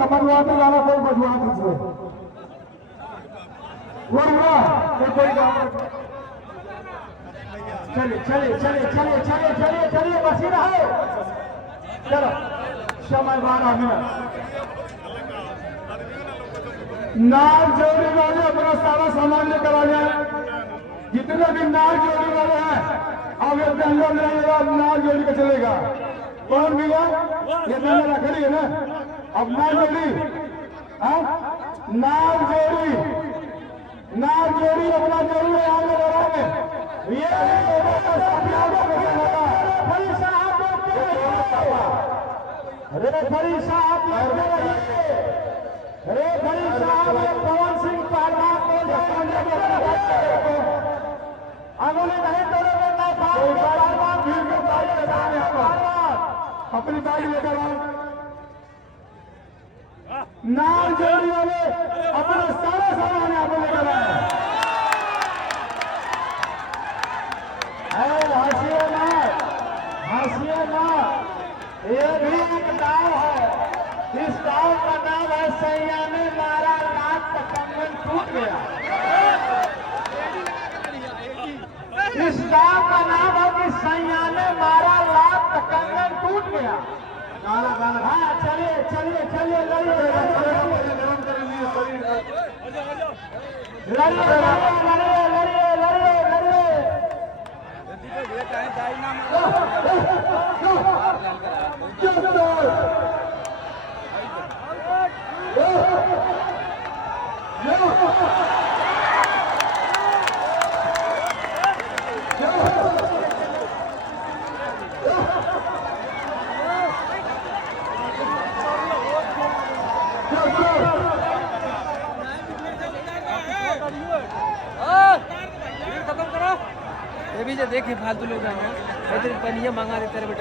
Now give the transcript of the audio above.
समझवाते वाला कोई बजवा दीजिए। कोई बात चलिए चलिए चलिए चलिए चलिए चलिए चलिए बस ही रहो। चलो समय 12 मिनट। नार जोड़ी वाले अपना सारा सामान लेकर आ जाए। जितने भी नार जोड़ी वाले हैं अब ये दंगल रहेगा, नार जोड़ी का चलेगा। कौन भैया ये दंगल खड़ी है ना, अब नार जोड़ी नार जोड़ी अपना जोड़ी आगे बढ़ाओगे। ये रेफरी साहब पवन सिंह पहलवान आंगोली नहीं तोड़ोगे ना अपनी बाइक लेकर आओ। नार जोड़ी वाले अपना सारा सामान यहाँ पर लेकर आए। हंसिए ना, ये भी एक नाव है। इस नाव का नाम है सैया ने मारा लात कंगन टूट गया। इस नाव का नाम है कि सैया ने मारा लात कंगन टूट गया। हाँ चलिए चलिए चलिए लड़िए ये भी जो देखे फालतू लोग हैं, पनिया मंगा देते बेटा।